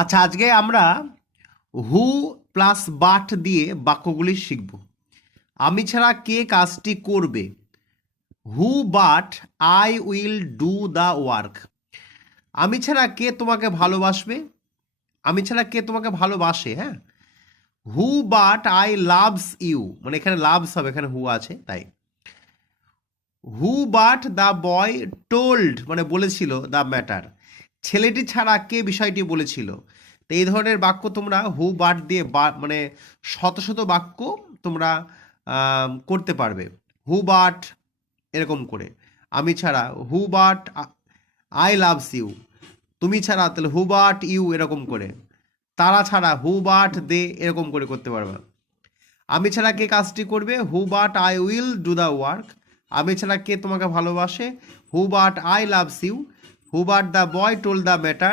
আচ্ছা, আজকে আমরা হু প্লাস বাট দিয়ে বাক্যগুলি শিখব। আমি ছাড়া কে কাজটি করবে? Who but I will do the work. আমি ছাড়া কে তোমাকে ভালোবাসবে? আমি ছাড়া কে তোমাকে ভালোবাসে? হ্যাঁ, হু বাট আই লাভস ইউ, মানে এখানে লাভস হবে, এখানে হু আছে তাই। হু বাট দ্য বয় টোল্ড, মানে বলেছিল দ্য ম্যাটার। ছেলেটি ছাড়া কে বিষয়টি বলেছিল? তো এই ধরনের বাক্য তোমরা হু বাট দিয়ে মানে শত শত বাক্য তোমরা করতে পারবে। হু বাট এরকম করে, আমি ছাড়া হু বাট আই লাভস ইউ, তুমি ছাড়া তাহলে হু বাট ইউ এরকম করে, তারা ছাড়া হু বাট দে এরকম করে করতে পারবে। আমি ছাড়া কে কাজটি করবে? Who but I will do the work. আমি ছাড়া কে তোমাকে ভালোবাসে? Who but I loves you. Who but the boy told the matter.